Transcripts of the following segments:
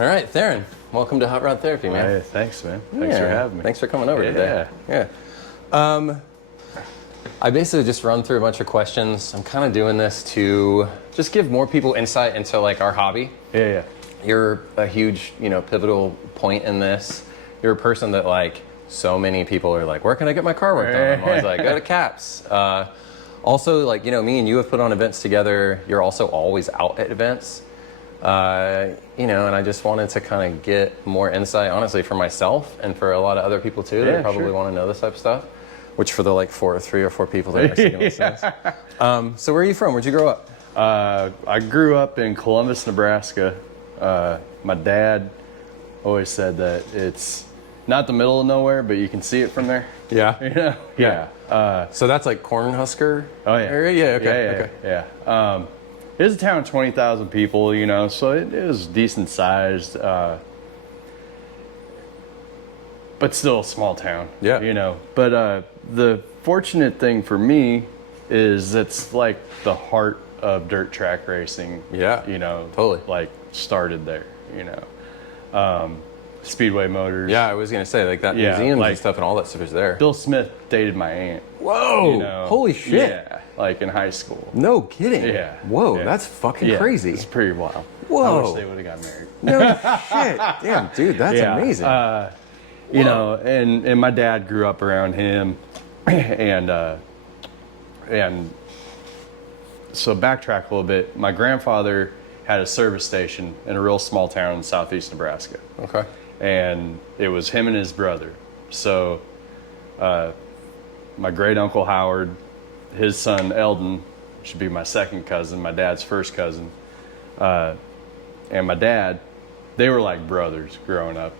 All right, Theron, welcome to Hot Rod Therapy, man. Hey, thanks, man. Thanks for having me. Thanks for coming over today. Yeah. I basically just run through a bunch of questions. I'm kind of doing this to just give more people insight into like our hobby. Yeah. You're a huge, pivotal point in this. You're a person that like so many people are like, where can I get my car worked on? I'm always like, go to Caps. Also, like, me and you have put on events together. You're also always out at events. And I just wanted to kind of get more insight, honestly, for myself and for a lot of other people too that probably want to know this type of stuff. Which for the like 3 or 4 people that are actually going to listen to this. So where are you from? Where'd you grow up? I grew up in Columbus, Nebraska. My dad always said that it's not the middle of nowhere, but you can see it from there. Yeah. Yeah. So that's like Cornhusker area? Yeah, okay. Yeah. It was a town of 20,000 people, so it was decent sized, but still a small town. Yeah. But the fortunate thing for me is it's like the heart of dirt track racing. Yeah. Totally. Like started there, Speedway Motors. Yeah, I was going to say like that museums and stuff and all that stuff is there. Bill Smith dated my aunt. Whoa. Holy shit. Yeah. Like in high school. No kidding. Yeah. Whoa, Yeah. that's fucking crazy. It's pretty wild. Whoa. I wish they would have got married. No shit. Damn, dude, that's amazing. And my dad grew up around him, and so backtrack a little bit. My grandfather had a service station in a real small town in southeast Nebraska. Okay. And it was him and his brother. So my great uncle Howard, his son Eldon, should be my second cousin, my dad's first cousin, and my dad, they were like brothers growing up,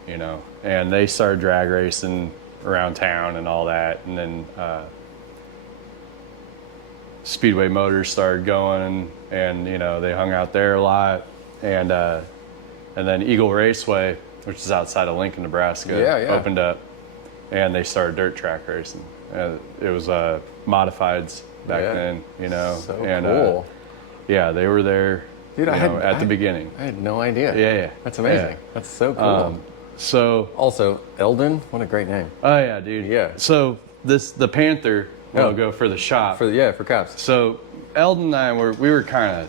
and they started drag racing around town and all that. And then Speedway Motors started going, and they hung out there a lot. And then Eagle Raceway, which is outside of Lincoln, Nebraska, opened up, and they started dirt track racing. It was modifieds back then, So and cool. They were there. Dude, at the beginning. I had no idea. Yeah. That's amazing. Yeah. That's so cool. So also, Eldon, what a great name. Oh yeah, dude. Yeah. So the Panther will go for the shop. For Caps. So Eldon and I were kind of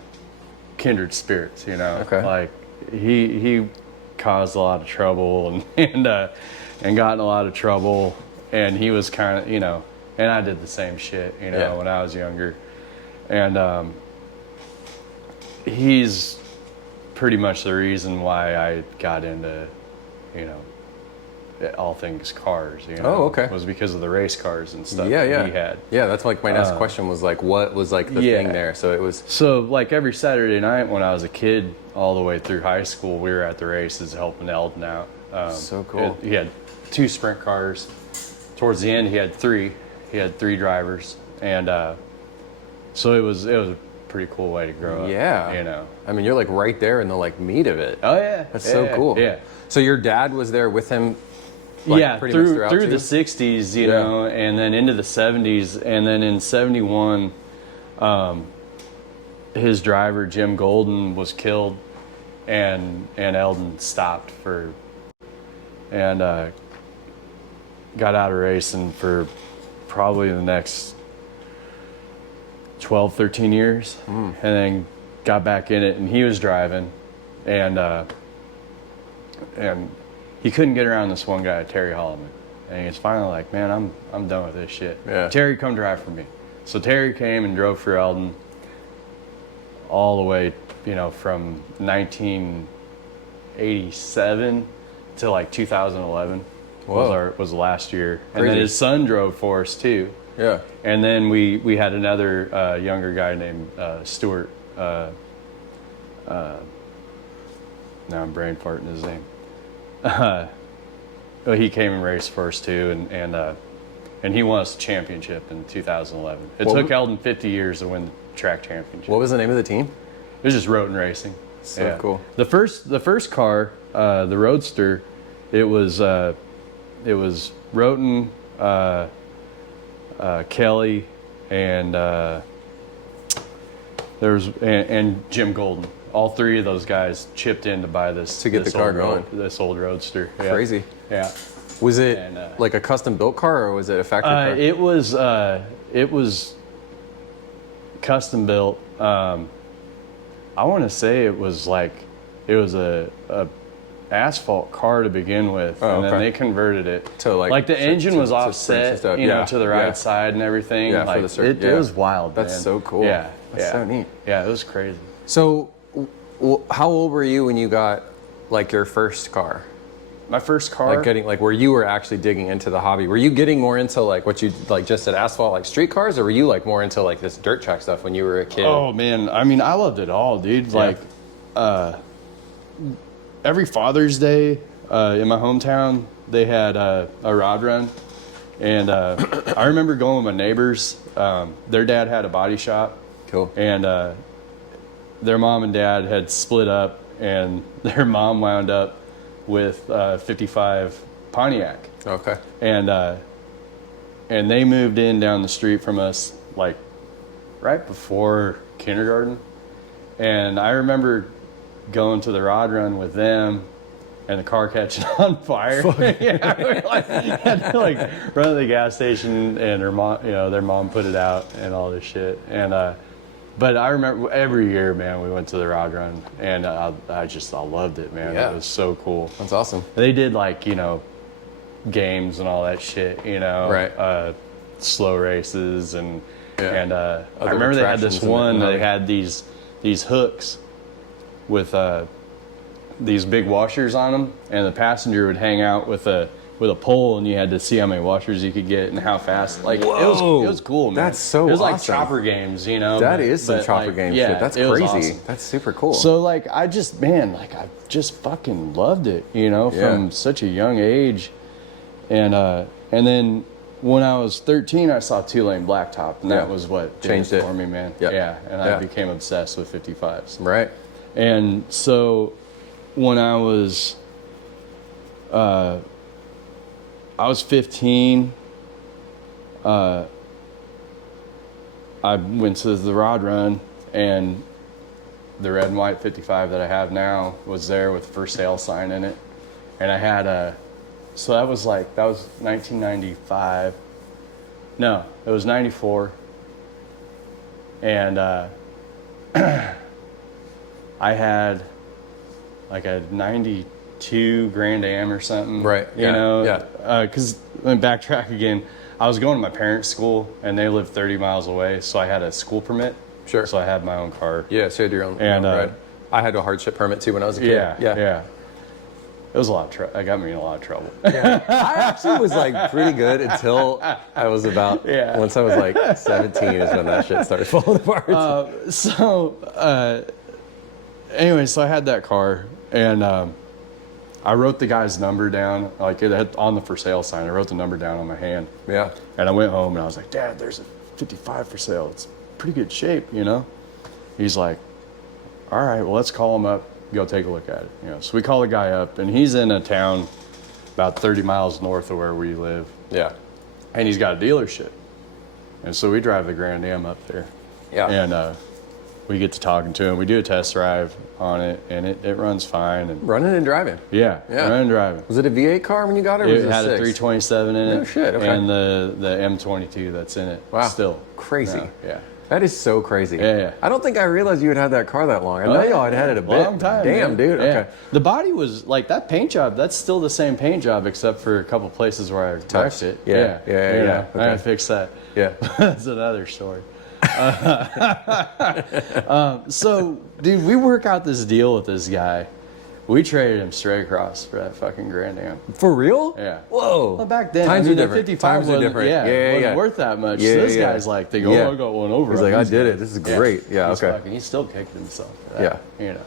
kindred spirits, Okay. Like he caused a lot of trouble and got in a lot of trouble, and he was kind of and I did the same shit, when I was younger, and he's pretty much the reason why I got into, all things cars, Oh, okay. Was because of the race cars and stuff Yeah. that he had. Yeah, that's like my next question was like, what was like the thing there? So it was. So like every Saturday night when I was a kid, all the way through high school, we were at the races helping Eldon out. So cool. He had 2 sprint cars. Towards the end, he had 3. He had 3 drivers, and so it was a pretty cool way to grow up. Yeah. I mean, you're like right there in the like meat of it. Oh yeah. That's so cool. Yeah. So your dad was there with him. Like, pretty much through too? the 60s, and then into the 70s, and then in 71, his driver Jim Golden was killed, and Eldon stopped and got out of racing for probably the next 12, 13 years, and then got back in it, and he was driving, and he couldn't get around this one guy, Terry Holloman, and he was finally like, man, I'm done with this shit. Yeah. Terry, come drive for me. So Terry came and drove for Eldon all the way, from 1987 to like 2011 was the last year. Crazy. And then his son drove for us too. Yeah. And then we had another younger guy named Stuart. Now I'm brain farting his name. He came and raced for us too, and he won us the championship in 2011. It took Eldon 50 years to win the track championship. What was the name of the team? It was just Rhoten Racing. So cool. The first car, the Roadster, it was Rhoten, Kelly, and there was and Jim Golden all three of those guys chipped in to buy this to get this the car old going. This old Roadster. Crazy. Yeah. Was it like a custom built car, or was it a factory car? It was custom built. I want to say it was a asphalt car to begin with, and then they converted it to like the engine was offset, to the right side and everything. Yeah, like, for the it was wild. That's man. so cool. Yeah, that's so neat. Yeah, it was crazy. So, how old were you when you got like your first car? My first car, where you were actually digging into the hobby. Were you getting more into like what you like just said, asphalt, like street cars, or were you like more into like this dirt track stuff when you were a kid? Oh man, I mean, I loved it all, dude. Like, every Father's Day in my hometown, they had a rod run, and I remember going with my neighbors. Their dad had a body shop. Cool. And their mom and dad had split up, and their mom wound up with 55 Pontiac. Okay. And they moved in down the street from us like right before kindergarten. And I remember going to the rod run with them and the car catching on fire. Yeah, we had to run to the gas station, and their mom put it out and all this shit. And but I remember every year, man, we went to the rod run, and I loved it, man. Yeah. It was so cool. That's awesome. They did games and all that shit, right? Slow races and I Other remember they had this one. they had these hooks with these big washers on them, and the passenger would hang out with a pole, and you had to see how many washers you could get and how fast. Like, whoa, it was cool, man. That's so It was awesome. like chopper games, That is some chopper game shit. That's crazy. Awesome. That's super cool. So I just fucking loved it, from such a young age. And then when I was 13, I saw 2-lane blacktop, and that was what changed it for me, man. Yep. Yeah, and I became obsessed with 55s. Right. And so when I was 15, I went to the rod run, and the red and white 55 that I have now was there with for sale sign in it. And I had so that was 1995. No, it was 94. And I had like a 92 Grand Am or something. Right. Yeah. Because let me backtrack again. I was going to my parents' school, and they lived 30 miles away, so I had a school permit. Sure. So I had my own car. Yeah, so you had your own, and ride. I had a hardship permit too when I was a kid. Yeah. It was a lot of trouble. It got me in a lot of trouble. Yeah. I actually was pretty good until I was about, once I was 17 is when that shit started falling apart. Anyway, so I had that car, and I wrote the guy's number down, it had on the for sale sign. I wrote the number down on my hand. Yeah. And I went home, and I was like, Dad, there's a 55 for sale. It's pretty good shape, He's like, all right, well, let's call him up, go take a look at it. So we call the guy up, and he's in a town about 30 miles north of where we live. Yeah. And he's got a dealership. And so we drive the Grand Am up there. Yeah. And we get to talking to him. We do a test drive on it, and it runs fine. And running and driving. Yeah. Running and driving. Was it a V8 car when you got it? Or It had a 327 in it. Oh, shit. Okay. And the M22 that's in it. Wow. Still. Crazy. Yeah. That is so crazy. Yeah. I don't think I realized you had had that car that long. I know y'all had had it a bit. Long time. Damn, man. dude. Yeah. Okay. The body was that paint job. That's still the same paint job, except for a couple places where I touched it. Yeah. Okay. I gotta fix that. Yeah. That's another story. So, dude, we work out this deal with this guy. We traded him straight across for that fucking Grand Am. For real? Yeah. Whoa. Well, back then, Times are different. 55 Times are wasn't, different. wasn't worth that much. Yeah, so this guy's like, I got one over. He's like, I did it. This is great. Yeah, okay. He still kicked himself for that. Yeah.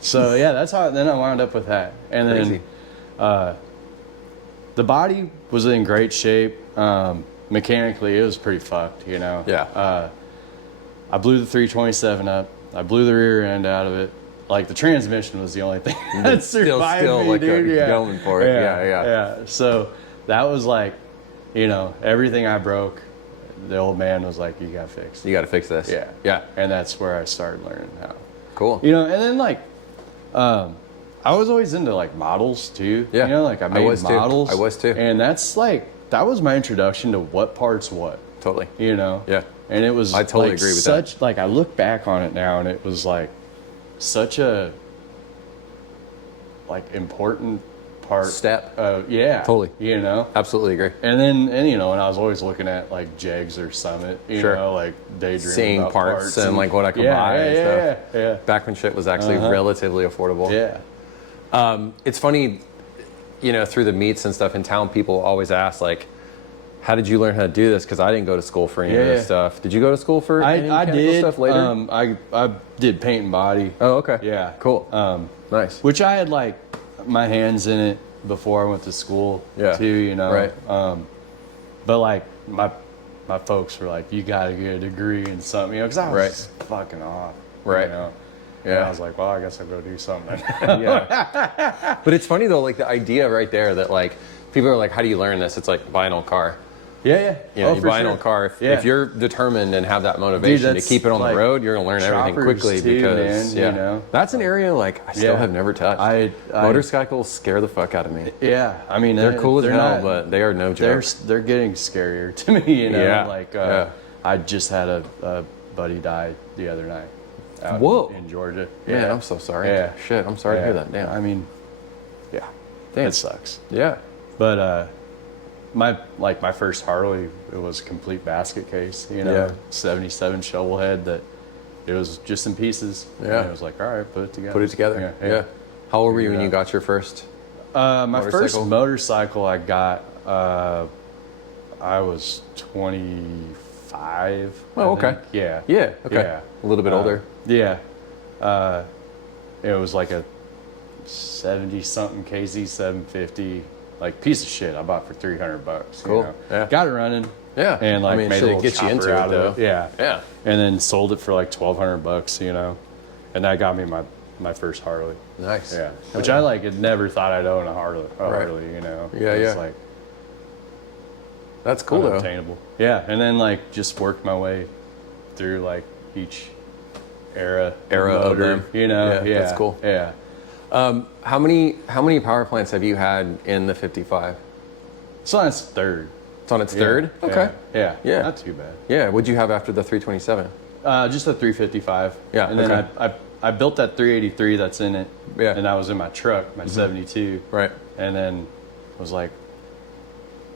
So, that's how, then I wound up with that. And then the body was in great shape. Mechanically, it was pretty fucked, Yeah. I blew the 327 up. I blew the rear end out of it. The transmission was the only thing that survived me, dude. Going for it. Yeah. So that was everything I broke, the old man was like, you got fixed. You got to fix this. Yeah. And that's where I started learning how. Cool. You know, and then like, I was always into like models too. Yeah. You know, like I made models. I was too. And that's like, that was my introduction to what part's what. Totally. You know? Yeah. And it was I totally agree with that. Like I look back on it now and it was like such a like important step. Yeah. Totally. You know? Absolutely agree. And then, you know, and I was always looking at like Jegs or Summit, you know, like daydreaming seeing about parts and like what I could buy and stuff. Yeah. Back when shit was actually relatively affordable. Yeah. It's funny, you know, through the meets and stuff in town, people always ask like, how did you learn how to do this? Because I didn't go to school for any of this stuff. Did you go to school for any mechanical stuff later? I did paint and body. Oh, okay. Yeah. Cool. Nice. Which I had like my hands in it before I went to school too, you know. Right. But like my folks were like, you got to get a degree in something, you know, because I was fucking off. Right. You know? Yeah. And I was like, well, I guess I'll go do something. Yeah. But it's funny though, like the idea right there that like people are like, how do you learn this? It's like buy an old car. Yeah. You know, you buy an old car. If you're determined and have that motivation to keep it on the road, you're gonna learn everything quickly because you know, that's an area like I still have never touched. Motorcycles scare the fuck out of me. Yeah, I mean they're cool as hell, but they are no joke. They're getting scarier to me. You know, I just had a buddy die the other night. Out in Georgia. Yeah, man, I'm so sorry. Yeah, shit, I'm sorry to hear that. Damn. I mean, yeah, damn. It sucks. Yeah, but my first Harley, it was a complete basket case. You know, 77 shovel head that it was just in pieces. Yeah, and it was like, all right, put it together. Yeah. How old were you when you got your first? My first motorcycle I got, I was 25. Oh, okay. Yeah. Yeah. Okay. Yeah. A little bit older. Yeah. It was like a 70-something KZ 750, like piece of shit I bought for $300. Cool. You know? Yeah. Got it running. Yeah. And like made a little get you into chopper it out though. of it. Yeah. Yeah. And then sold it for like $1,200, you know, and that got me my first Harley. Nice. Yeah. Which I like had never thought I'd own a Harley. Harley, you know. Yeah. It's like that's cool unobtainable. Though. Yeah. And then like just worked my way through like each era of them. You know. Yeah. That's cool. Yeah. How many power plants have you had in the 55? It's on its third. It's on its third? Okay. Yeah. Not too bad. Yeah. What'd you have after the 327? Just a 355. Yeah. And then I built that 383 that's in it. Yeah. And that was in my truck, my 72. Right. And then was like,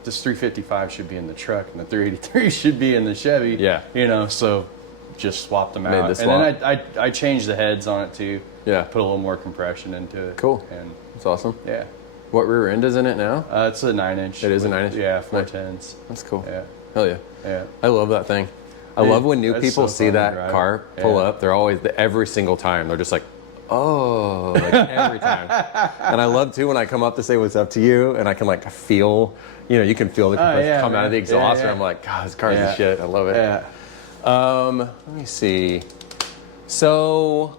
this 355 should be in the truck and the 383 should be in the Chevy. Yeah. You know, so just swapped them out. The swap. And then I changed the heads on it too. Yeah. Put a little more compression into it. Cool. And that's awesome. Yeah. What rear end is in it now? It's a 9-inch. It is a 9-inch? Yeah, 410s. That's cool. Yeah. Hell yeah. Yeah. I love that thing. I love when new people see that car pull up. They're always, every single time, they're just like, oh, like every time. And I love too when I come up to say what's up to you and I can like feel, you know, you can feel the compressor come out of the exhaust and I'm like, God, this car's the shit. I love it. Yeah. Let me see. So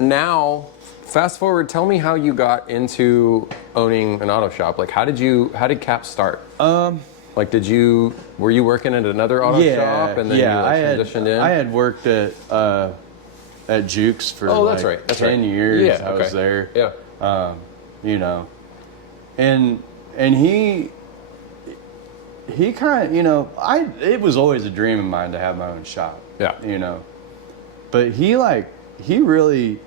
now, fast forward, tell me how you got into owning an auto shop. Like how did Caps start? Like were you working at another auto shop and then you like transitioned in? I had worked at Jukes for that's right. 10 years. Yeah, I was there. Yeah. You know, and he kind of, you know, it was always a dream of mine to have my own shop. Yeah. You know, but he really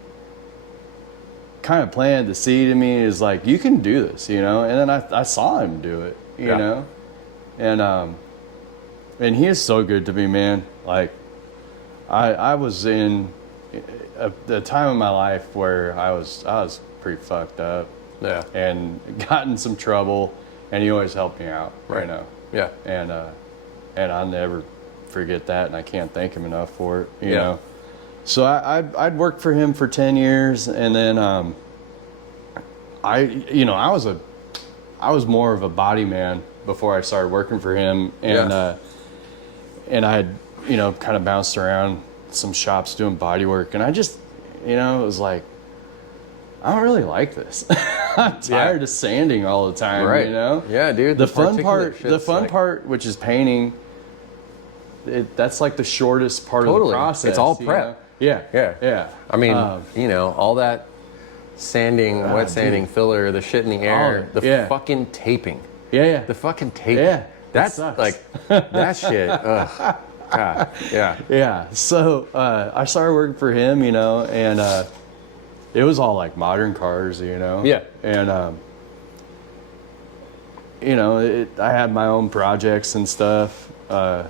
kind of planted the seed in me is like, you can do this, you know? And then I saw him do it, you know? And he is so good to me, man. Like I was in a time of my life where I was pretty fucked up. Yeah. And got in some trouble and he always helped me out, you know? Yeah. And I'll never forget that and I can't thank him enough for it, you know? So I'd worked for him for 10 years and then I was more of a body man before I started working for him and I had, you know, kind of bounced around some shops doing body work and I just, you know, it was like, I don't really like this. I'm tired of sanding all the time, you know? Yeah, dude. The fun part, which is painting, that's like the shortest part of the process. It's all prep. Yeah. I mean, all that sanding, wet sanding, filler, the shit in the air, the fucking taping. Yeah. The fucking taping. Yeah. That's like, that shit. Ugh. God. Yeah. Yeah. So I started working for him, and it was all like modern cars, Yeah. And, I had my own projects and stuff, and,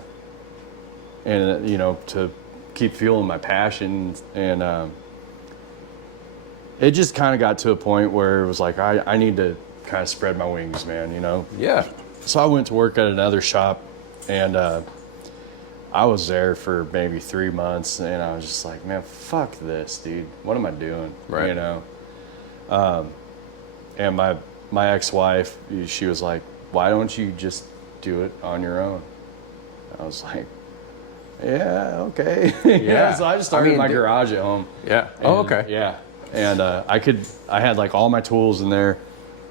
to keep fueling my passion. And it just kind of got to a point where it was like, I need to kind of spread my wings, man, Yeah. So I went to work at another shop, and I was there for maybe 3 months, and I was just like, man, fuck this, dude. What am I doing? Right. And my ex-wife, she was like, why don't you just do it on your own? I was like, yeah, okay. Yeah. So I just started my garage at home. Yeah. And, okay. Yeah. And I had like all my tools in there,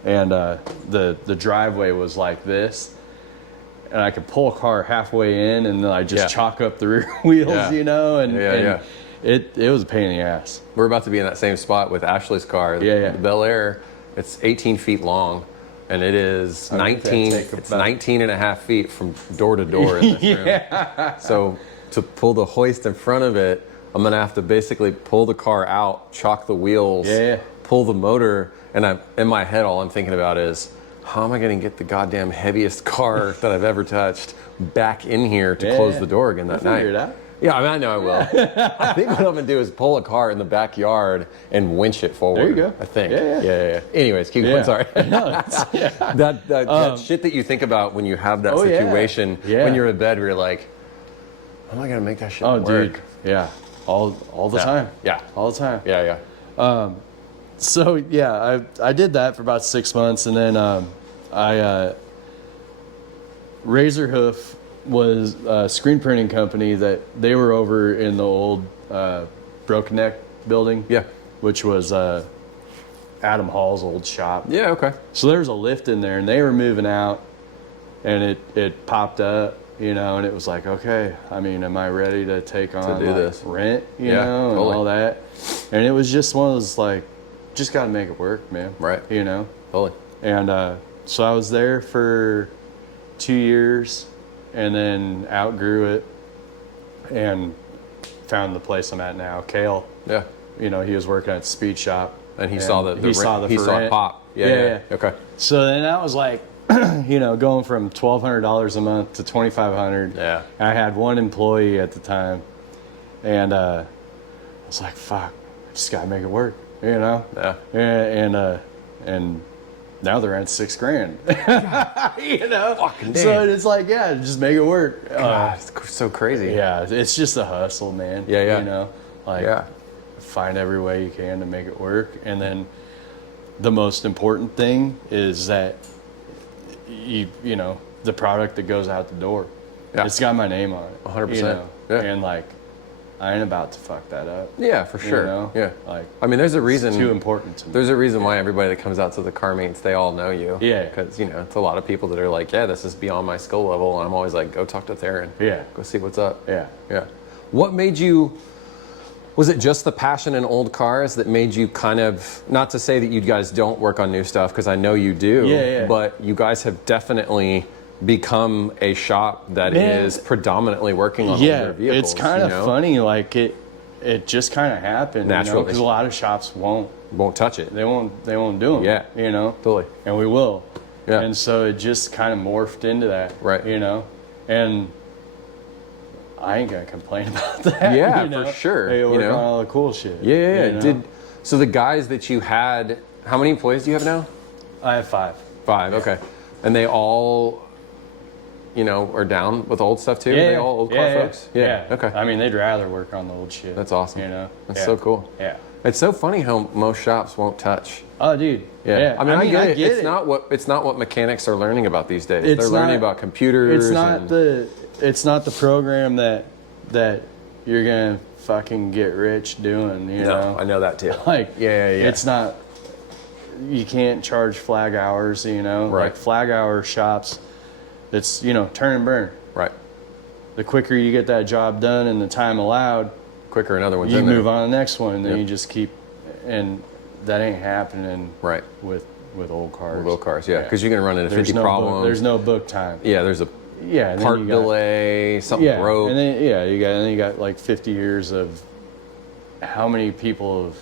and the driveway was like this. And I could pull a car halfway in, and then I just chalk up the rear wheels, and it was a pain in the ass. We're about to be in that same spot with Ashley's car. The Bel Air, it's 18 feet long, and it is 19 and a half feet from door to door in this room. So to pull the hoist in front of it, I'm going to have to basically pull the car out, chalk the wheels, pull the motor, and in my head, all I'm thinking about is, how am I going to get the goddamn heaviest car that I've ever touched back in here to close the door again that night? Figure it out. Yeah, I know I will. I think what I'm going to do is pull a car in the backyard and winch it forward. There you go. I think. Yeah. Anyways, keep going. Sorry. No, that shit that you think about when you have that situation, when you're in bed, where you're like, how am I going to make that shit work? Dude. Yeah. All the time. Yeah. All the time. Yeah. So I did that for about 6 months, and then Razor Hoof was a screen printing company that they were over in the old Broken Neck building. Yeah. Which was Adam Hall's old shop. Yeah. Okay. So there was a lift in there, and they were moving out, and it popped up, and it was like, okay, I mean, am I ready to take on this rent, and all that? And it was just one of those like, just got to make it work, man. Right. Totally. And so I was there for 2 years, and then outgrew it, and found the place I'm at now, Kale. Yeah. He was working at the speed shop, and he saw it pop. Yeah. Okay. So then that was like, going from $1,200 a month to $2,500. Yeah. I had one employee at the time, and I was like, fuck, I just gotta make it work, Yeah. And now they're at $6,000. Fucking damn. So it's like, just make it work. God, it's so crazy. Yeah, it's just a hustle, man. Yeah. Find every way you can to make it work. And then the most important thing is that the product that goes out the door, it's got my name on it. 100%. And like, I ain't about to fuck that up. Yeah, for sure. Yeah. Like, I mean, there's a reason. It's too important to me. There's a reason why everybody that comes out to the car meets, they all know you. Yeah. Because, it's a lot of people that are like, this is beyond my skill level. And I'm always like, go talk to Theron. Yeah. Go see what's up. Yeah. Yeah. What made you, was it just the passion in old cars that made you kind of, not to say that you guys don't work on new stuff, because I know you do, but you guys have definitely become a shop that is predominantly working on older vehicles. It's kind of funny, like it just kind of happened naturally, because a lot of shops won't touch it. They won't do them. Yeah, totally. And we will. Yeah. And so it just kind of morphed into that. Right. And I ain't gonna complain about that. Yeah, for sure. They work on all the cool shit. Yeah. So the guys that you had, how many employees do you have now? I have 5. 5. Okay. And they all, are down with old stuff too? Yeah. They all old car folks? Yeah. Okay. I mean, they'd rather work on the old shit. That's awesome. That's so cool. Yeah. It's so funny how most shops won't touch. Oh, dude. Yeah. I mean, I get it. It's not what mechanics are learning about these days. They're learning about computers. It's not the program that you're gonna fucking get rich doing. No, I know that too. Like, yeah. It's not. You can't charge flag hours. Right. Like flag hour shops. It's turn and burn. Right. the quicker you get that job done and the time allowed, quicker another one's you in there. move on to the next one, and then you just keep, and that ain't happening right with old cars. With old cars, yeah, because you're gonna run into 50 problems. There's no book time. Yeah, there's a part delay, something broke. And then you got like 50 years of how many people have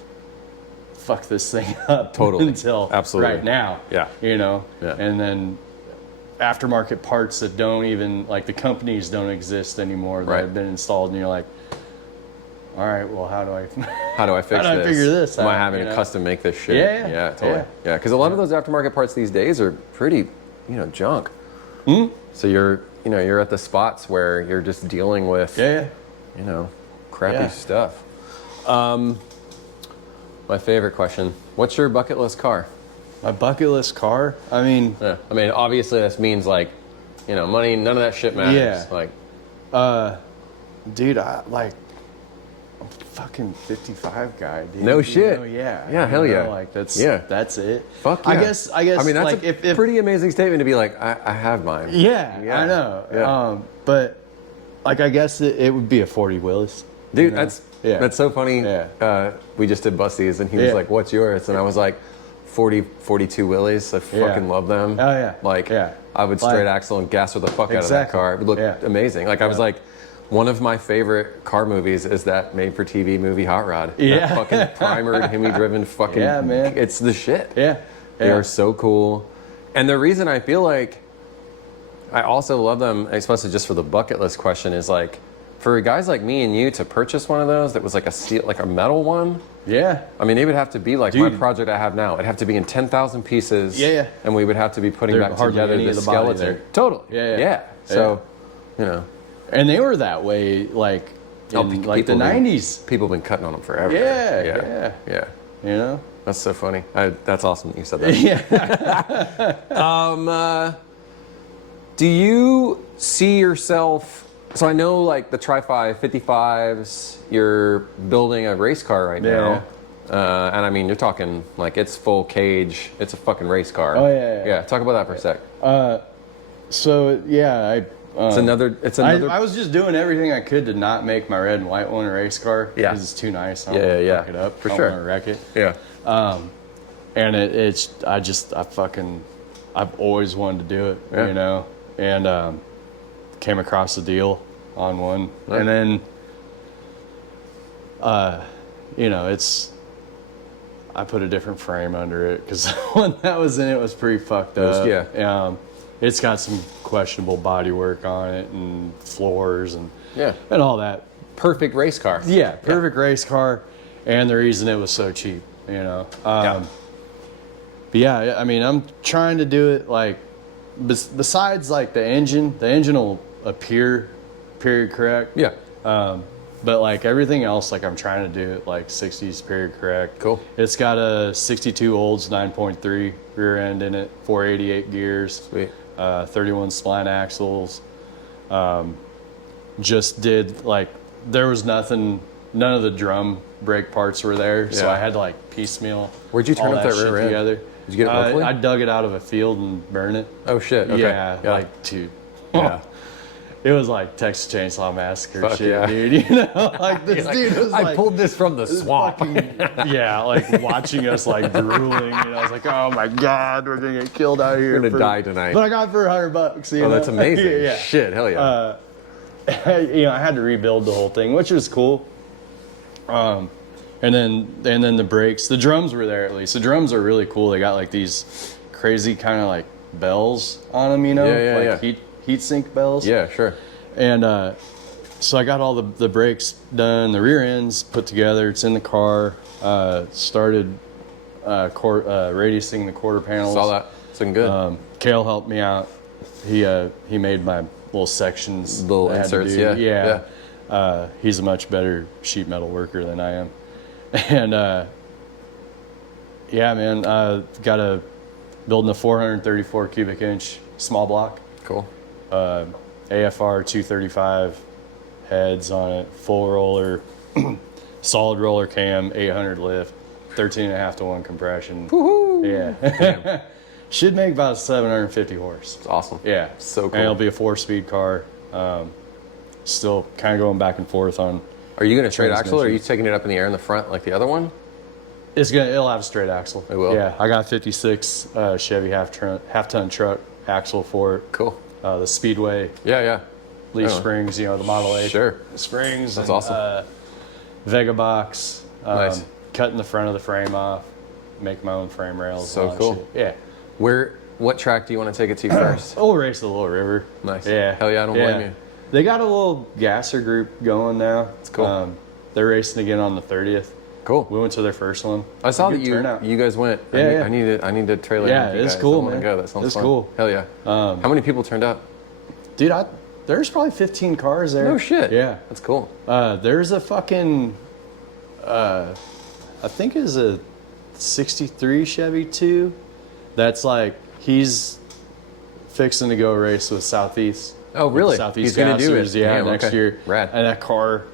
fucked this thing up until absolutely right now. Yeah, and then aftermarket parts that don't even, like, the companies don't exist anymore that have been installed, and you're like, all right, well, how do I fix how do I figure this out? Am I having to custom make this shit? Yeah, totally. Yeah, because a lot of those aftermarket parts these days are pretty, junk. So you're at the spots where you're just dealing with, crappy stuff. My favorite question: what's your bucket list car? My bucket list car? I mean, obviously this means like, money. None of that shit matters. Yeah. Like, dude, I'm a fucking 55 guy, dude. No shit. Yeah, hell yeah. Like that's it. Fuck yeah. I guess. I mean, that's like, a pretty amazing statement to be like, I have mine. Yeah, I know. Yeah. But like, I guess it would be a 40 Willis. Dude, that's so funny. Yeah. We just did Busty's, and he was like, "What's yours?" And I was like, 42 Willys. I fucking love them. Oh yeah. Like, I would straight axle and gas the fuck out of that car. It would look amazing. Like, I was like, one of my favorite car movies is that made-for-TV movie Hot Rod. Yeah. That fucking primered, Hemi-driven fucking. Yeah, man. It's the shit. Yeah. They are so cool. And the reason I feel like I also love them, especially just for the bucket list question, is like, for guys like me and you to purchase one of those that was like a steel, like a metal one. Yeah. I mean, it would have to be like my project I have now. It'd have to be in 10,000 pieces. Yeah. And we would have to be putting back together the skeleton. Totally. Yeah. So, And they were that way, like, in like the 90s. People have been cutting on them forever. Yeah. That's so funny. That's awesome that you said that. Yeah. Do you see yourself? So I know, like, the Tri-5 55s, you're building a race car right now. And I mean, you're talking, like, it's full cage. It's a fucking race car. Oh, yeah. Yeah, talk about that for a sec. So, yeah, it's another. I was just doing everything I could to not make my red and white one a race car. Yeah. Because it's too nice. I don't want to fuck it up. For I sure. don't want to wreck it. Yeah. And I've always wanted to do it, and came across a deal on one. Right. And then, I put a different frame under it because the one that was in it was pretty fucked up. Yeah. It's got some questionable bodywork on it and floors and all that. Perfect race car. Yeah, perfect race car, and the reason it was so cheap, But yeah, I mean, I'm trying to do it like, besides like the engine will appear period correct. Yeah. But like everything else, like I'm trying to do it like 60s period correct. Cool. It's got a 62 Olds 9.3 rear end in it, 488 gears. Sweet. 31 spline axles. Just did like, there was none of the drum brake parts were there, so I had to like piecemeal. Where'd you turn all up that rear end together. Did you get it locally? I dug it out of a field and burned it. Oh shit. Okay. Yeah, Yeah. like dude. Yeah. It was like Texas Chainsaw Massacre Fuck shit, yeah. dude. Like this dude was I like, pulled this from the swamp. yeah, like watching us like drooling, I was like, oh my god, we're gonna get killed out here. We're gonna die tonight. But I got it for $100. You know? That's amazing. Yeah. Shit, hell yeah. I had to rebuild the whole thing, which was cool. And then the brakes, the drums were there at least. The drums are really cool. They got like these crazy kind of like bells on them, heat sink bells. Yeah, sure. And so I got all the brakes done, the rear ends put together. It's in the car. Started radiusing the quarter panels. Saw that. It's looking good. Kale helped me out. He made my little sections, little inserts. Yeah. He's a much better sheet metal worker than I am. And got a building a 434 cubic inch small block. Cool. AFR 235 heads on it, full roller, solid roller cam, 800 lift, 13.5 to 1 compression. Woohoo! Yeah. Should make about 750 horse. It's awesome. Yeah. So cool. And it'll be a 4-speed car. still kind of going back and forth on. Are you going to straight axle, or are you taking it up in the air in the front like the other one? It'll have a straight axle. It will? Yeah, I got a 56 Chevy half-ton truck axle for it. Cool. The Speedway. Yeah. Leaf springs, the Model A. Sure. Springs. That's and, awesome. Vega box. Nice. Cutting the front of the frame off. Make my own frame rails. So cool. Yeah. What track do you want to take it to first? We'll race the Little River. Nice. Yeah. Hell yeah, I don't blame you. They got a little gasser group going now. It's cool. They're racing again on the 30th. Cool. We went to their first one. I saw that you guys went. Yeah, I need to trailer. Yeah, it's cool, man. Go. That sounds it's fun. cool. Hell yeah. How many people turned up? Dude, there's probably 15 cars there. No shit. Yeah. That's cool. There's a fucking, I think it's a 63 Chevy 2. That's like, he's fixing to go race with Southeast. Oh, really? Southeast He's going to do it. Yeah, next year. Rad. And that car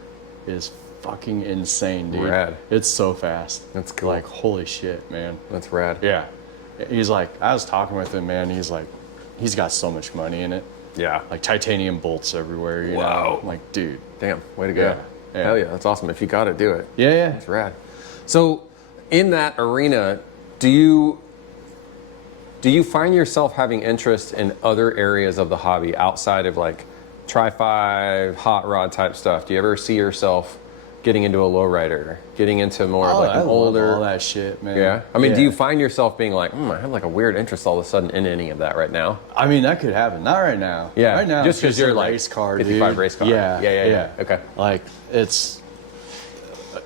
is fucking insane, dude. Rad. It's so fast. That's cool. Like, holy shit, man. That's rad. Yeah. He's like, I was talking with him, man. He's like, he's got so much money in it. Yeah. Like titanium bolts everywhere, you Wow. know? Like, dude. Damn. Way to go. Yeah. Hell yeah. That's awesome. If you got it, do it. Yeah. That's rad. So, in that arena, do you find yourself having interest in other areas of the hobby outside of like Tri-5, hot rod type stuff? Do you ever see yourself getting into a lowrider, getting into more of like an older? Love all that shit, man. Yeah. I mean, do you find yourself being like, I have like a weird interest all of a sudden in any of that right now? I mean, that could happen. Not right now. Yeah. Right now, just because you're a like race car, 55 dude. race car. Yeah. Okay. Like, it's,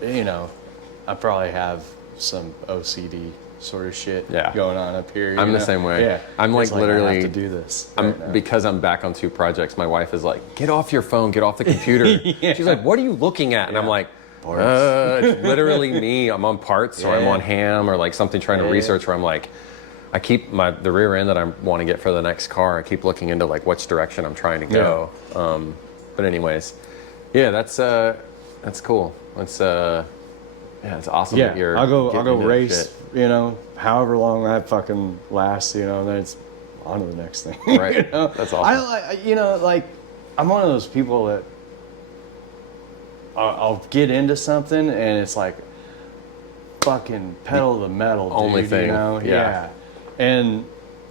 I probably have some OCD sort of shit going on up here. I'm the same way. Yeah. I'm like literally. I have to do this. Because I'm back on 2 projects. My wife is like, "Get off your phone. Get off the computer." She's like, "What are you looking at?" And I'm like, "It's literally me. I'm on parts, or I'm on ham, or like something trying to research." Where I'm like, I keep the rear end that I want to get for the next car. I keep looking into like which direction I'm trying to go. But anyways, that's cool. It's awesome that you're. I'll go race. However long that fucking lasts. Then it's on to the next thing. Right. That's awesome. I'm one of those people that I'll get into something and it's like fucking pedal to the metal. Only dude, thing. Yeah. And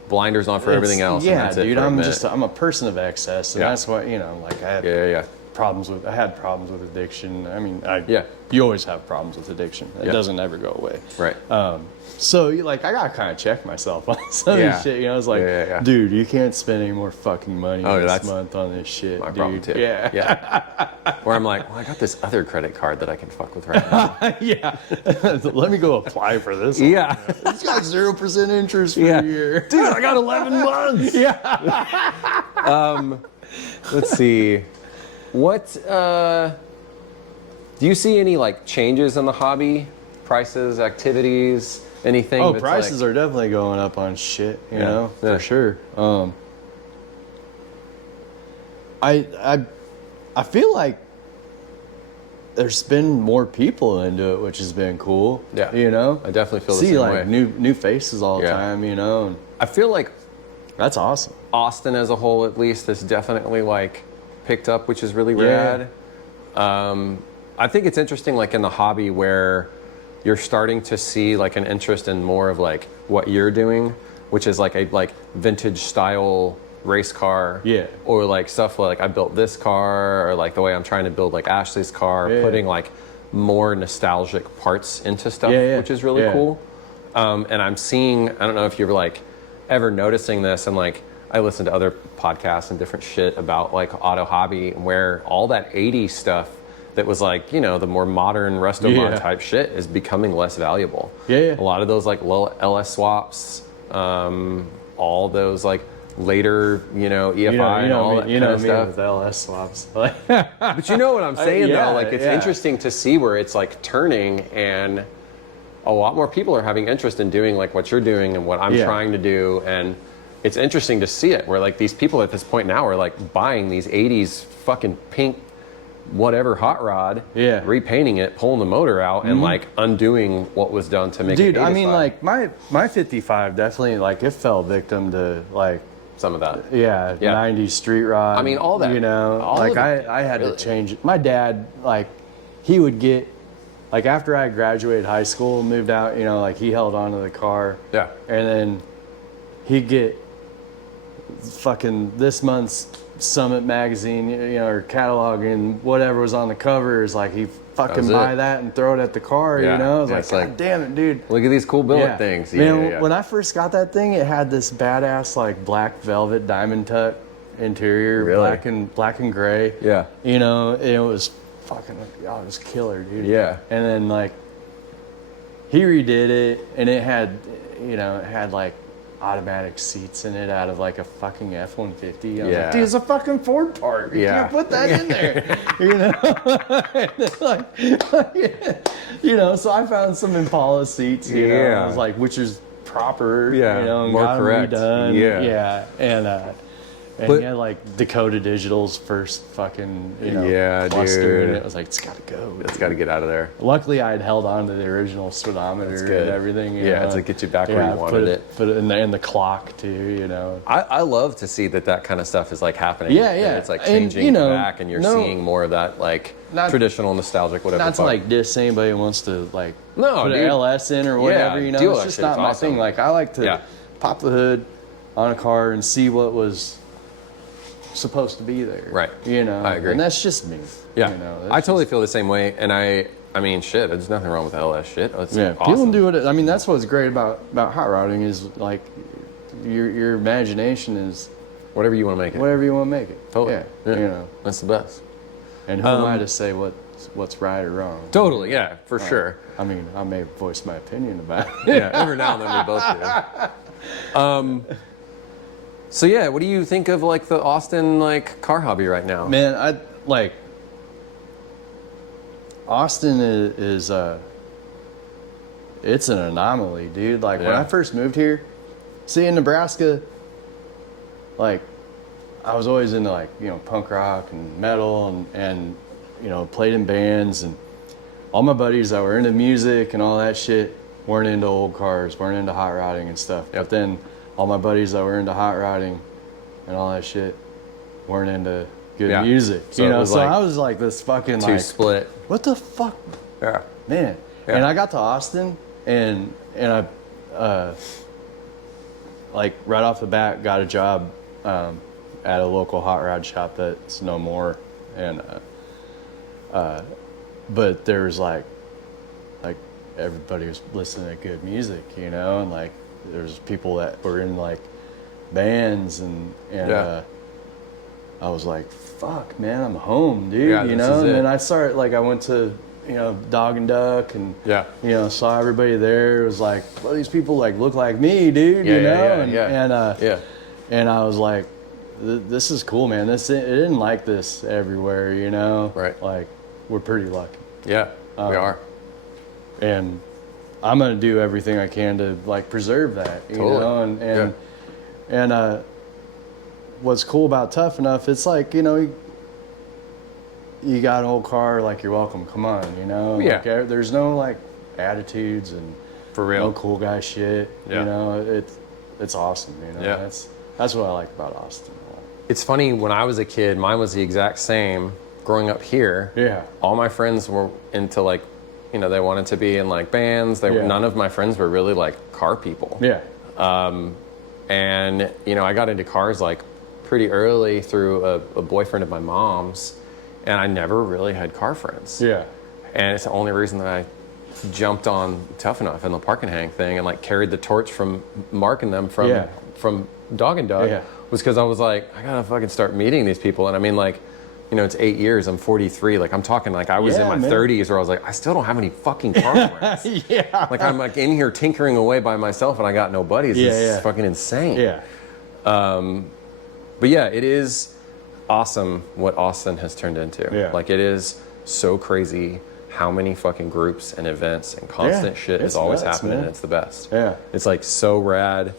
blinders on for everything else. Yeah, and that's dude. it I'm a person of excess, and that's what I had. I had problems with addiction. I mean, you always have problems with addiction. It doesn't ever go away. Right. So I gotta kind of check myself on some of this shit. It's like, dude, you can't spend any more fucking money this month on this shit. My dude. problem too. Yeah. Where I'm like, well, I got this other credit card that I can fuck with right now. Yeah. Let me go apply for this. Yeah. It's got 0% interest for a year. Dude, I got 11 months. Let's see. What do you see any like changes in the hobby? Prices, activities, anything? Oh, prices are definitely going up on shit, you know, for sure. I feel like there's been more people into it, which has been cool. Yeah. I definitely feel the same way. new faces all the time, and I feel like that's awesome. Austin as a whole, at least, has definitely like picked up, which is really rad. I think it's interesting, like in the hobby, where you're starting to see like an interest in more of like what you're doing, which is like a vintage style race car, or like stuff like I built this car, or like the way I'm trying to build like Ashley's car, putting like more nostalgic parts into stuff, which is really cool. And I'm seeing, I don't know if you're like ever noticing this, and like I listen to other podcasts and different shit about like auto hobby, where all that 80s stuff that was like, the more modern resto mod type shit is becoming less valuable. A lot of those like low LS swaps, all those like later, EFI and all that kind of stuff. With LS swaps. But you know what I'm saying though? Like it's interesting to see where it's like turning, and a lot more people are having interest in doing like what you're doing and what I'm trying to do. And it's interesting to see it where like these people at this point now are like buying these 80s fucking pink whatever hot rod, repainting it, pulling the motor out, and like undoing what was done to make it. Dude, I mean, like my 55 definitely, like, it fell victim to like some of that. Yeah, 90s street rod. I mean, all that. You know, all like of it, I had really. to change it. My dad, like, he would get, like, after I graduated high school, moved out, you know, like, he held on to the car. Yeah. And then he'd get fucking this month's Summit magazine, you know, or catalog, and whatever was on the cover is like, he fucking buy that and throw it at the car, you know? I was like, God damn it, dude. Look at these cool billet things. Man, when I first got that thing, it had this badass, like, black velvet diamond tuck interior, black and gray. Yeah. You know, it was fucking, it was killer, dude. Yeah. And then, like, he redid it, and it had, you know, it had, like, automatic seats in it out of, like, a fucking F-150. I was like, dude, it's a fucking Ford part. You can't put that in there. You know? You know, so I found some Impala seats, you know, I was like, which is proper, you know, and more got correct. Redone. Yeah. And he had, like, Dakota Digital's first fucking, you know, cluster, and it was like, it's got to go. It's got to get out of there. Luckily, I had held on to the original speedometer and everything. You know? To get you back where you wanted it. Put it in the clock, too, you know. I love to see that kind of stuff is, like, happening. Yeah. It's, like, changing and, you know, back, and you're seeing more of that, like, traditional, nostalgic, whatever. Not to, like, diss anybody who wants to, like, put an LS in or whatever, you know. It's just not my thing. Like, I like to pop the hood on a car and see what was supposed to be there, right? You know, I agree, and that's just me. Yeah, you know, I totally feel the same way, and I mean, shit, there's nothing wrong with LS shit. It's awesome. People do it. I mean, that's what's great about hot rodding is, like, your imagination is whatever you want to make it. Whatever you want to make it. Totally. Yeah. You know, that's the best. And who am I to say what's right or wrong? Totally. Yeah, for sure. I mean, I may voice my opinion about it. Yeah, every now and then we both do. So yeah, what do you think of, like, the Austin, like, car hobby right now? Man, I like Austin is it's an anomaly, dude. Like, when I first moved here, see, in Nebraska, like, I was always into, like, you know, punk rock and metal and you know, played in bands, and all my buddies that were into music and all that shit weren't into old cars, weren't into hot rodding and stuff. But then all my buddies that were into hot rodding and all that shit weren't into good music. So, you know, so I was like this fucking, like, split. What the fuck? Yeah. Man. Yeah. And I got to Austin and I like, right off the bat got a job at a local hot rod shop that's no more. And but there was like everybody was listening to good music, you know, and, like, there's people that were in, like, bands and I was like, fuck, man, I'm home, dude, you know. And then I went to, you know, Dog and Duck, and you know, saw everybody there. It was like, well, these people, like, look like me, dude, you know. And I was like, this is cool, man. It isn't like this everywhere, you know. Right. Like, we're pretty lucky. Yeah, we are. And I'm gonna do everything I can to, like, preserve that, you know. And what's cool about Tough Enough, it's like, you know, you got an old car, like, you're welcome. Come on, you know. Yeah. Like, there's no, like, attitudes and for real, no cool guy shit. You know, it's awesome. You know. Yeah. That's what I like about Austin. It's funny, when I was a kid, mine was the exact same. Growing up here, all my friends were into, like, you know, they wanted to be in, like, bands. None of my friends were really, like, car people. Yeah. And, you know, I got into cars, like, pretty early through a boyfriend of my mom's, and I never really had car friends. Yeah. And it's the only reason that I jumped on Tough Enough and the Park and Hang thing and, like, carried the torch from Mark and them from Dog and Duck was because I was like, I gotta fucking start meeting these people. And I mean, like, you know, it's 8 years, I'm 43, like, I'm talking, like, I was in my 30s where I was like, I still don't have any fucking car friends. Like, I'm, like, in here tinkering away by myself and I got no buddies. This is fucking insane. Yeah. But yeah, it is awesome what Austin has turned into. Yeah. Like, it is so crazy how many fucking groups and events and constant shit is always happening, and it's the best. Yeah. It's, like, so rad.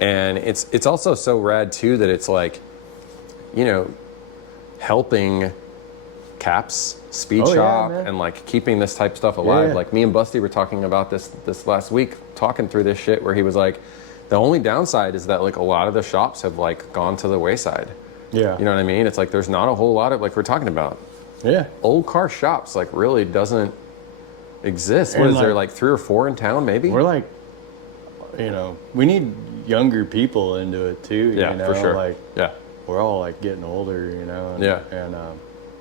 And it's also so rad too that it's, like, you know, helping Caps Speed Shop and, like, keeping this type of stuff alive. Like, me and Busty were talking about this last week, talking through this shit, where he was like, The only downside is that like a lot of the shops have like gone to the wayside. Yeah. You know what I mean? It's like there's not a whole lot of, like we're talking about. Yeah. Old car shops like really doesn't exist. What is there, like 3 or 4 in town maybe? We're like, you know, we need younger people into it too. Yeah, you know? for sure. Like, yeah. We're all like getting older, you know. And, yeah. And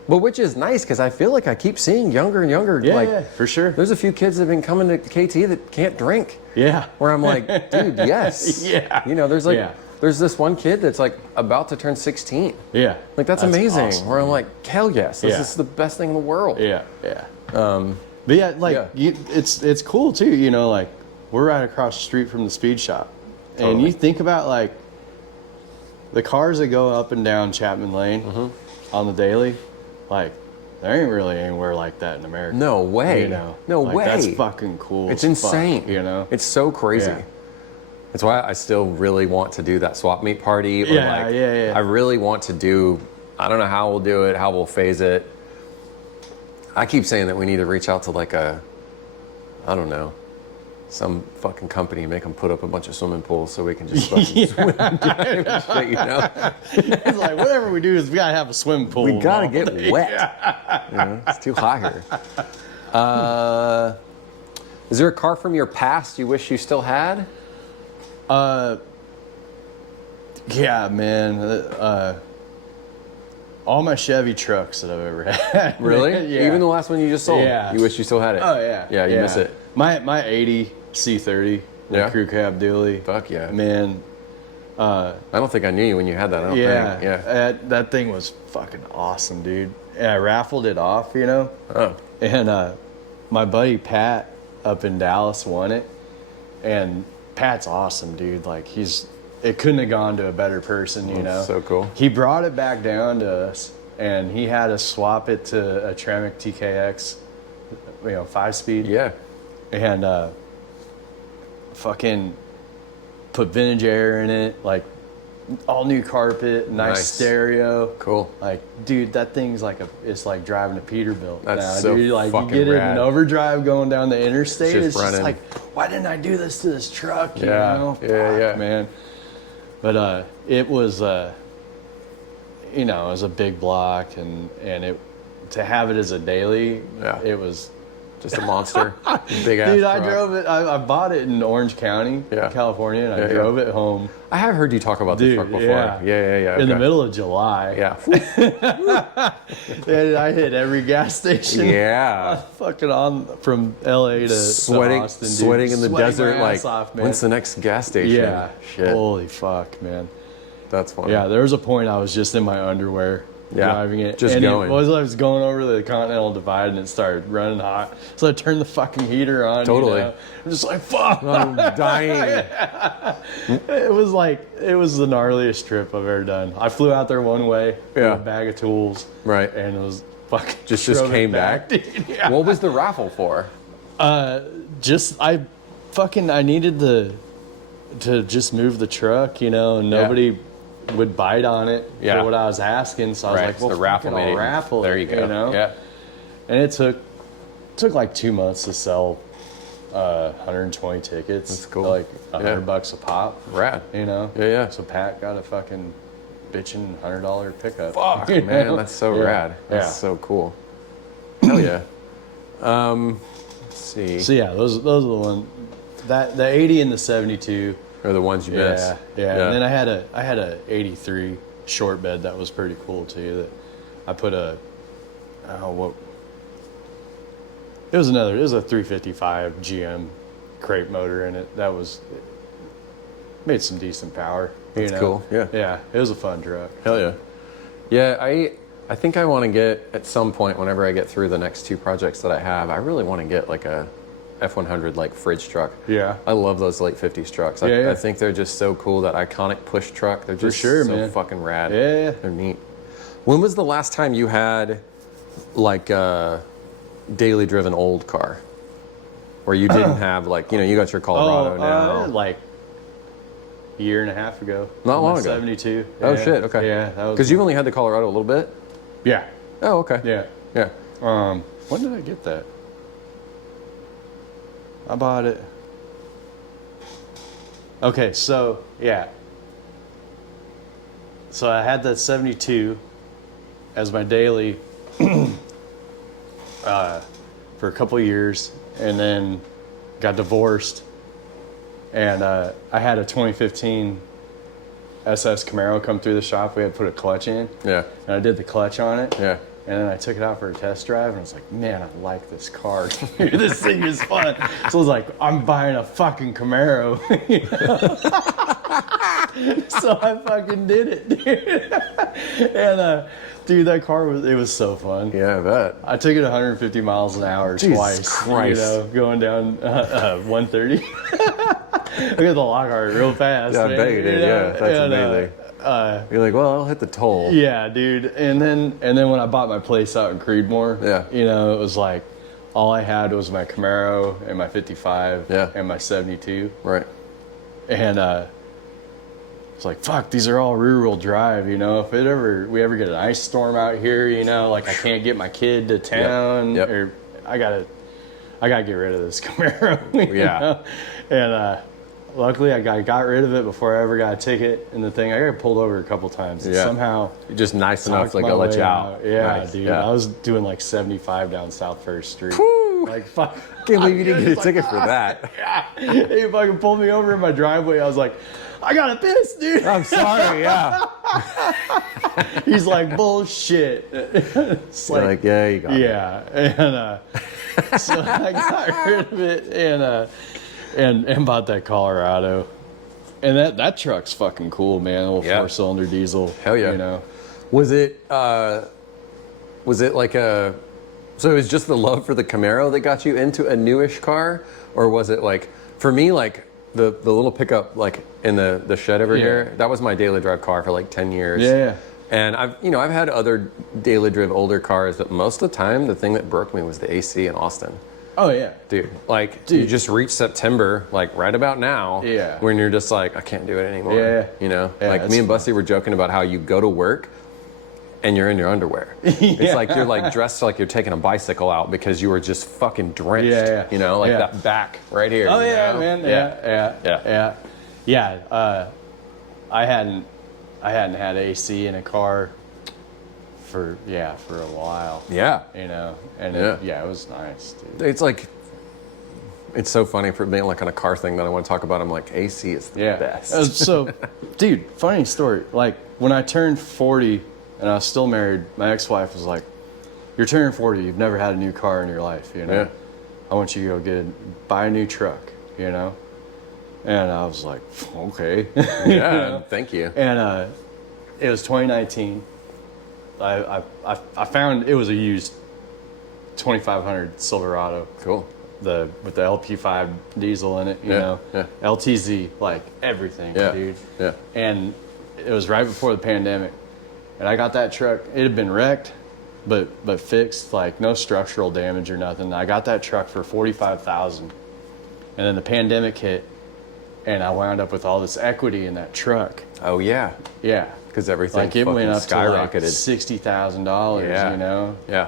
but which is nice because I feel like I keep seeing younger and younger. Yeah, like, for sure. There's a few kids that have been coming to KT that can't drink. Yeah. Where I'm like, dude, yes. Yeah. You know, there's like, there's this one kid that's like about to turn 16. Yeah. Like that's amazing. Awesome, where I'm like, hell yes, this is the best thing in the world. Yeah. Yeah. But yeah, like it's cool too. You know, like we're right across the street from the speed shop, and you think about like the cars that go up and down Chapman Lane on the daily, like there ain't really anywhere like that in America. No way. You know, no like, way. That's fucking cool. It's insane. You know, it's so crazy. Yeah. That's why I still really want to do that swap meet party. Or Yeah. I really want to do. I don't know how we'll do it, how we'll phase it. I keep saying that we need to reach out to like I don't know, some fucking company, make them put up a bunch of swimming pools so we can just fucking swim and shit, you know? It's like whatever we do is we gotta have a swimming pool. We gotta get wet. You know, it's too hot here. Is there a car from your past you wish you still had? Yeah, man. All my Chevy trucks that I've ever had. Really? Yeah. Even the last one you just sold? Yeah. You wish you still had it? Oh, yeah. Yeah, you miss it. My 80 C30, the crew cab dually. Fuck yeah. Man. I don't think I knew you when you had that. I don't think. Yeah. That thing was fucking awesome, dude. And I raffled it off, you know? Oh. And my buddy Pat up in Dallas won it. And Pat's awesome, dude. Like, it couldn't have gone to a better person, you know? So cool. He brought it back down to us, and he had us swap it to a Tremec TKX, 5-speed. Yeah. And fucking put vintage air in it, like all new carpet, nice stereo. Cool. Like, dude, that thing's it's like driving a Peterbilt. That's now, so dude. Like, fucking you get rad. it in overdrive going down the interstate. Just It's just running. like, why didn't I do this to this truck? You Yeah. know? Yeah. Fuck, man. But it was, it was a big block, and it to have it as a daily, it was just a monster. Big ass dude, truck. I drove it. I bought it in Orange County, California, and I drove it home. I have heard you talk about this truck before. Yeah. In the middle of July. Yeah. And I hit every gas station. Yeah. Fucking from LA to sweating, Austin, dude. sweating in the desert. My Like, ass off, man. when's the next gas station? Yeah. Shit. Holy fuck, man. That's funny. Yeah, there was a point I was just in my underwear driving it. Just and going. I was going over the Continental Divide, and it started running hot. So I turned the fucking heater on. Totally. You know? I'm just like, fuck. I'm dying. It was the gnarliest trip I've ever done. I flew out there one way with a bag of tools. Right. And it was fucking Just drove it came back. Dude, yeah. What was the raffle for? I needed to just move the truck, and nobody would bite on it for what I was asking. So I was like, well, the raffle I'll raffle there it, you go. Yeah. And it took like 2 months to sell 120 tickets. That's cool. Like $100 a pop. Rad. Yeah. So Pat got a fucking bitchin' $100 pickup. Fuck, man, that's so rad. That's so cool. Hell yeah. Let's see. So yeah, those are the ones. The 80 and the 72 are the ones you missed. Yeah. And then I had a 83 short bed that was pretty cool too. That I put it was a 355 GM crate motor in it. That made some decent power. That's cool. Yeah. Yeah. It was a fun truck. Hell yeah. Yeah, I think I want to get, at some point, whenever I get through the next 2 projects that I have, I really want to get like a F100 like fridge truck. Yeah. I love those late 50s trucks. I think they're just so cool. That iconic push truck. They're just so fucking rad. Yeah. They're neat. When was the last time you had like a daily driven old car? Where you didn't have like, you got your Colorado now. Like a year and a half ago. Not long ago. 72. Oh shit, okay. Yeah. That was. Because you've only had the Colorado a little bit? Yeah. Oh, okay. Yeah. When did I get that? I bought it. Okay, so yeah. So I had that 72 as my daily for a couple of years, and then got divorced, and I had a 2015 SS Camaro come through the shop. We had put a clutch in. Yeah. And I did the clutch on it. Yeah. And then I took it out for a test drive, and I was like, man, I like this car. This thing is fun. So I was like, I'm buying a fucking Camaro. So I fucking did it, dude. And dude, that car was so fun. Yeah, I bet. I took it 150 miles an hour Jesus twice. Christ. You know, going down 130. I got the Lockhart real fast. Yeah, I man, bet you did. Yeah, that's amazing. You're like, well, I'll hit the toll. Yeah, dude. And then when I bought my place out in Creedmoor, Yeah. you know, it was like all I had was my Camaro and my 55 Yeah. and my 72. Right. And it's like, fuck, these are all rear-wheel drive, you know. If we ever get an ice storm out here, you know, like I can't get my kid to town, Yep. or I gotta get rid of this Camaro. You Yeah. know? And luckily, I got rid of it before I ever got a ticket. And the thing, I got pulled over a couple times. And Yeah. somehow You're just nice enough talked to like my I'll let way you out. Yeah, Nice. dude. Yeah. I was doing like 75 down South First Street. Whew. Like, fuck. Can't believe you didn't get a ticket for that. Yeah. He fucking pulled me over in my driveway. I was like, I got a piss, dude. I'm sorry. Yeah. He's like, bullshit. It's You're like, yeah, you got it. yeah. And so I got rid of it and bought that Colorado. And that truck's fucking cool, man. A little Yeah. 4-cylinder diesel. Hell yeah. You know. Was it like a? So it was just the love for the Camaro that got you into a newish car, or was it like, for me, like the little pickup like in the shed over here? That was my daily drive car for like 10 years. Yeah. And I've had other daily drive older cars, but most of the time the thing that broke me was the AC in Austin. Oh yeah. Dude, you just reached September, like right about now, Yeah. when you're just like, I can't do it anymore. Yeah. You know, Yeah, like it's me and fun. Busty were joking about how you go to work and you're in your underwear. It's like you're like dressed like you're taking a bicycle out because you were just fucking drenched. Yeah. You know, like Yeah. that back right here. Oh you yeah, know? man. Yeah. Yeah. I hadn't had AC in a car for a while. Yeah. You know, and Yeah. it was nice, dude. It's like, it's so funny for being like on a car thing that I want to talk about. I'm like, AC is the best. So, dude, funny story. Like when I turned 40 and I was still married, my ex-wife was like, "You're turning 40. You've never had a new car in your life. You know, Yeah. I want you to go buy a new truck. You know." And I was like, "Okay." Yeah, You know? thank you. And it was 2019. I found it was a used 2500 Silverado. Cool. With the LP5 diesel in it, you know, Yeah. LTZ, like everything, Yeah. dude. Yeah. And it was right before the pandemic, and I got that truck. It had been wrecked, but fixed, like no structural damage or nothing. I got that truck for $45,000, and then the pandemic hit, and I wound up with all this equity in that truck. Oh yeah. Yeah. Because everything Like it went up skyrocketed. to like $60,000, Yeah. you know. Yeah.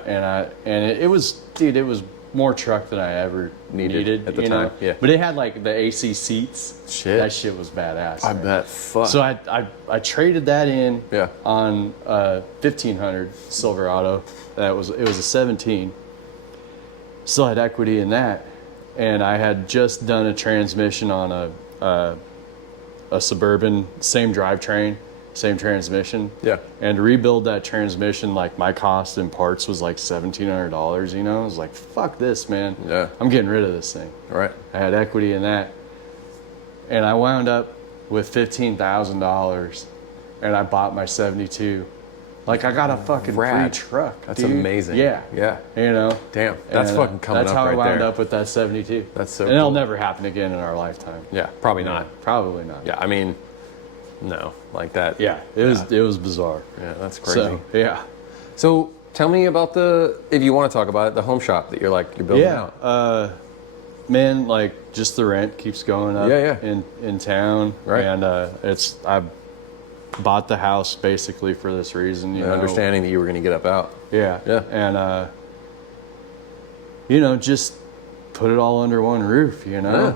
And it was, dude, it was more truck than I ever needed at the you time. know? Yeah. But it had like the AC seats. Shit. That shit was badass. I man. bet. Fuck. So I traded that in Yeah. on a 1500 Silverado. It was a 17. Still had equity in that, and I had just done a transmission on a Suburban, same drivetrain, same transmission. Yeah. And to rebuild that transmission, like my cost in parts was like $1,700. You know, I was like, fuck this, man. Yeah. I'm getting rid of this thing. All right. I had equity in that, and I wound up with $15,000, and I bought my 72. Like I got a fucking Rad. free truck. That's dude. amazing. Yeah. Yeah. You know. Damn. That's And, fucking coming That's up how right I wound there. up with that 72. That's so And it'll cool. never happen again in our lifetime. Yeah. Probably not. Probably not. Yeah. I mean, no. Like that. Yeah. It was bizarre. Yeah. That's crazy. So yeah. So tell me about if you want to talk about it, the home shop that you're building out. Yeah. Man, like just the rent keeps going up. Yeah. In town. Right. And I bought the house basically for this reason. You know, Understanding that you were going to get up out. Yeah. Yeah. And you know, just put it all under one roof, you know.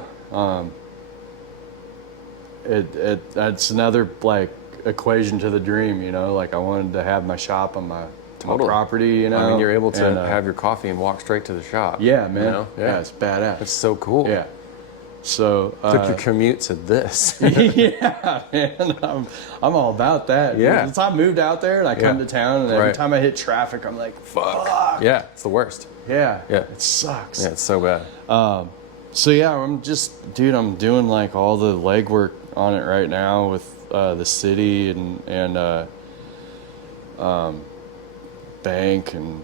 that's another like equation to the dream, you know. Like I wanted to have my shop on my property, you know. I mean, you're able to have your coffee and walk straight to the shop. Yeah, man. You know? Yeah, it's badass. It's so cool. Yeah. So took your commute to this. Yeah, man. I'm all about that. Yeah. Since I moved out there and I come to town, and every time I hit traffic, I'm like, fuck. Yeah, it's the worst. Yeah. Yeah. It sucks. Yeah, it's so bad. So yeah, I'm doing like all the legwork on it right now with the city and bank and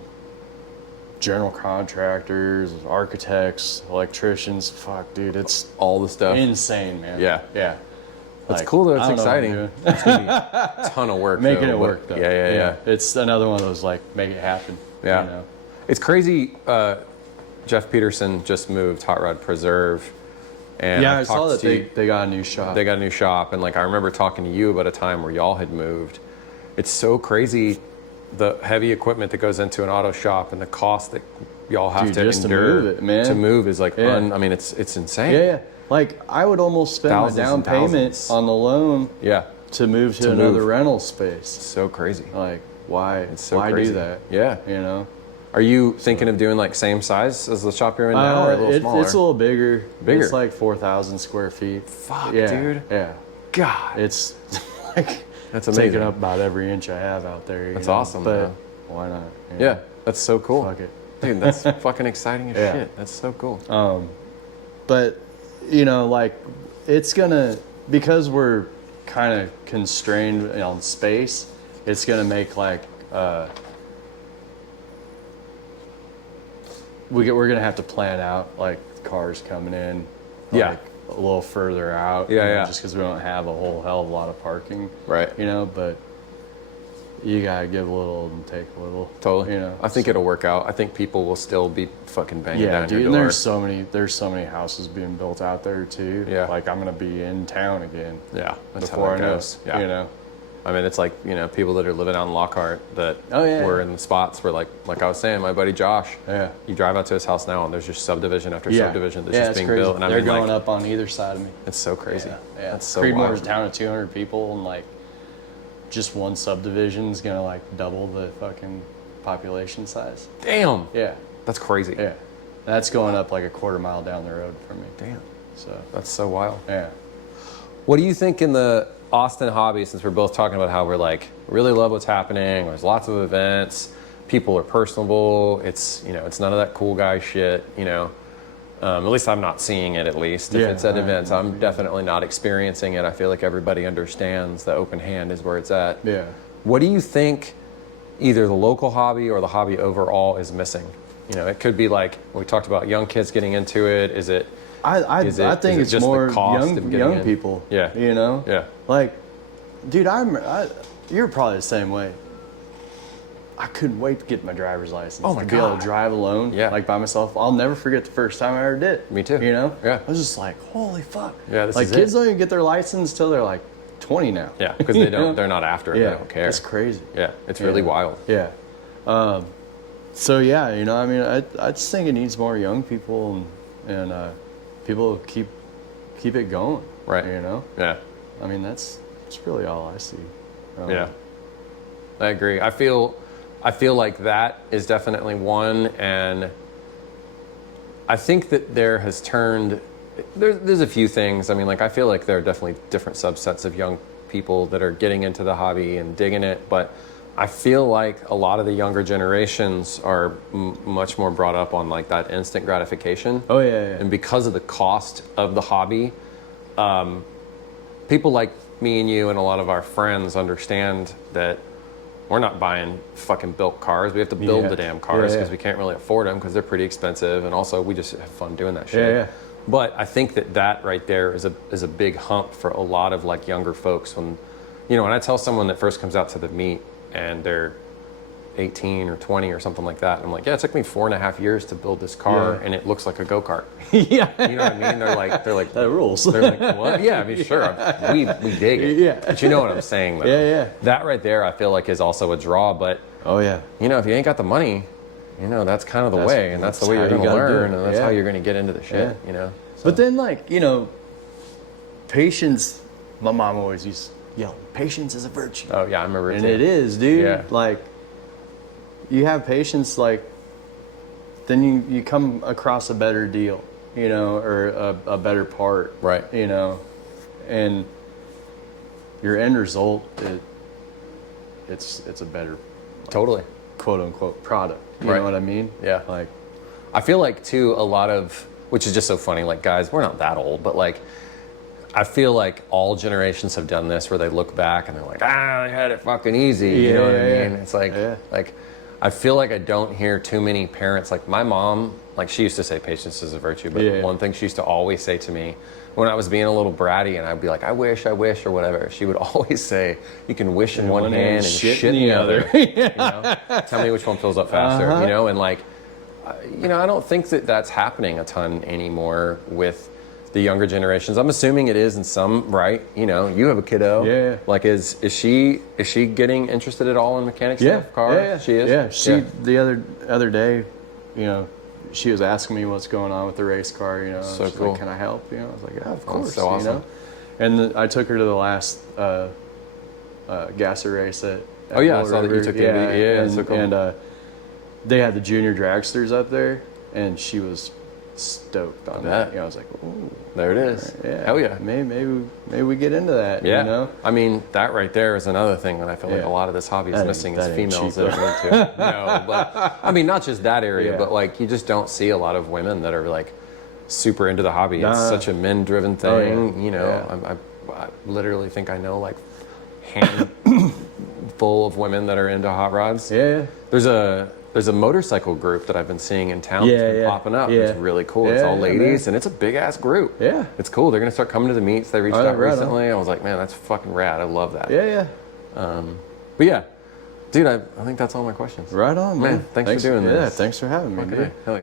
general contractors, architects, electricians. Fuck, dude, it's all the stuff. Insane, man. Yeah. Yeah. It's cool though. It's exciting. It's gonna be a ton of work. Making it work though. Yeah. It's another one of those like make it happen. Yeah. You know? It's crazy. Jeff Peterson just moved Hotrod Preserve. And I saw that they got a new shop. They got a new shop, and like I remember talking to you about a time where y'all had moved. It's so crazy, the heavy equipment that goes into an auto shop and the cost that y'all have to endure to move it, man. To move is like, I mean, it's insane. Yeah. Like I would almost spend my down payment on the loan. Yeah. To move to another rental space. It's so crazy. Like why? It's so why crazy. do that? Yeah. You know. Are you thinking of doing like same size as the shop you're in now, or a little smaller? It's a little bigger. Bigger. It's like 4,000 square feet. Fuck, dude. Yeah. God. It's like that's amazing. Taking up about every inch I have out there. That's awesome. But why not? Yeah, that's so cool. Fuck it. Dude, that's fucking exciting as shit. That's so cool. But you know, like it's gonna, because we're kind of constrained on space, it's gonna make like we're gonna have to plan out like cars coming in, like a little further out. Just because we don't have a whole hell of a lot of parking. Right. You know, but you gotta give a little and take a little. Totally. You know. I think it'll work out. I think people will still be fucking banging down your door. And there's so many houses being built out there too. Yeah. Like I'm gonna be in town again. Yeah. That's before how it goes. Yeah. You know. I mean, it's like, you know, people that are living on Lockhart that were in the spots where, like I was saying, my buddy Josh, you drive out to his house now and there's just subdivision after subdivision that's just being built. And they're going up on either side of me. It's so crazy. Yeah. That's so Creedmoor's a town of 200 people, and like just one subdivision is gonna like double the fucking population size. Damn. Yeah. That's crazy. Yeah. That's going up like a quarter mile down the road from me. Damn. So that's so wild. Yeah. What do you think in the Austin hobby, since we're both talking about how we're like really love what's happening, there's lots of events, people are personable, it's, you know, it's none of that cool guy shit, you know, at least I'm not seeing it. At least if it's at events, I'm definitely not experiencing it. I feel like everybody understands the open hand is where it's at. Yeah. What do you think either the local hobby or the hobby overall is missing? You know, it could be like we talked about young kids getting into it. Is it I think it's just more the cost young people. Yeah. You know? Yeah. Like, dude, you're probably the same way. I couldn't wait to get my driver's license. Oh my God. Be able to drive alone, like by myself. I'll never forget the first time I ever did it. Me too. You know? Yeah. I was just like, holy fuck. Yeah, this like is kids don't even get their license till they're like 20 now. Yeah, because they don't. They're not after it. Yeah. They don't care. It's crazy. Yeah, it's really wild. Yeah. So yeah, you know, I mean, I just think it needs more young people and people keep it going. Right. You know. Yeah. I mean, that's really all I see. Yeah. I agree. I feel like that is definitely one, and I think that there has turned. There's a few things. I mean, like I feel like there are definitely different subsets of young people that are getting into the hobby and digging it, but I feel like a lot of the younger generations are much more brought up on like that instant gratification. Oh yeah. And because of the cost of the hobby, people like me and you and a lot of our friends understand that we're not buying fucking built cars. We have to build the damn cars because we can't really afford them because they're pretty expensive, and also we just have fun doing that shit. Yeah. But I think that right there is a big hump for a lot of like younger folks. When, you know, when I tell someone that first comes out to the meet and they're 18 or 20 or something like that, I'm like, yeah, it took me 4.5 years to build this car and it looks like a go-kart. Yeah. You know what I mean? They're like that rules. They're like, what? Yeah, I mean, sure, we dig it. Yeah. But you know what I'm saying, though. Yeah. That right there, I feel like is also a draw. But oh yeah, you know, if you ain't got the money, you know, that's kind of the way, and that's the way you're going to learn, and that's how you're going to get into the shit. You know. So. But then, like, you know, patience my mom always used to yell, patience is a virtue. Oh yeah, I remember it And too. it is, dude. Yeah. Like, you have patience, like, then you come across a better deal, you know, or a better part. Right. You know, and your end result, it's a better, Totally. quote unquote, product. You Right. know what I mean? Yeah. Like, I feel like too, a lot of, which is just so funny, like guys, we're not that old, but like, I feel like all generations have done this where they look back and they're like, I had it fucking easy. You know what I mean? It's like, I feel like I don't hear too many parents, like my mom, like she used to say patience is a virtue, but one thing she used to always say to me when I was being a little bratty and I'd be like, I wish, or whatever, she would always say, you can wish in one hand and shit in the other. You know? Tell me which one fills up faster, you know? And like, you know, I don't think that that's happening a ton anymore with the younger generations. I'm assuming it is in some, right? You know, you have a kiddo. Yeah. Like, is she getting interested at all in mechanics stuff? Car? Yeah. She is. Yeah. She the other day, you know, she was asking me what's going on with the race car. You know, So she's cool. like, can I help? You know, I was like, yeah, of course. That's so awesome. You know? And I took her to the last gasser race at Oh yeah, I Bull saw that you River. took the yeah, so cool. And they had the junior dragsters up there, and she was stoked on that. You know, I was like, ooh, there it is. Right, yeah. Hell yeah. Maybe we get into that. Yeah. You know? I mean, that right there is another thing that I feel like a lot of this hobby is missing is females that are into. No, but I mean, not just that area, but like you just don't see a lot of women that are like super into the hobby. It's such a men-driven thing. You know, I literally think I know like handful of women that are into hot rods. Yeah. There's a motorcycle group that I've been seeing in town that's been popping up. It's really cool. It's all ladies, and it's a big ass group. Yeah. It's cool. They're gonna start coming to the meets. They reached out recently. I was like, man, that's fucking rad. I love that. Yeah. But yeah, dude, I think that's all my questions. Right on, man. Thanks for doing this. Yeah, thanks for having me, dude. Hell yeah.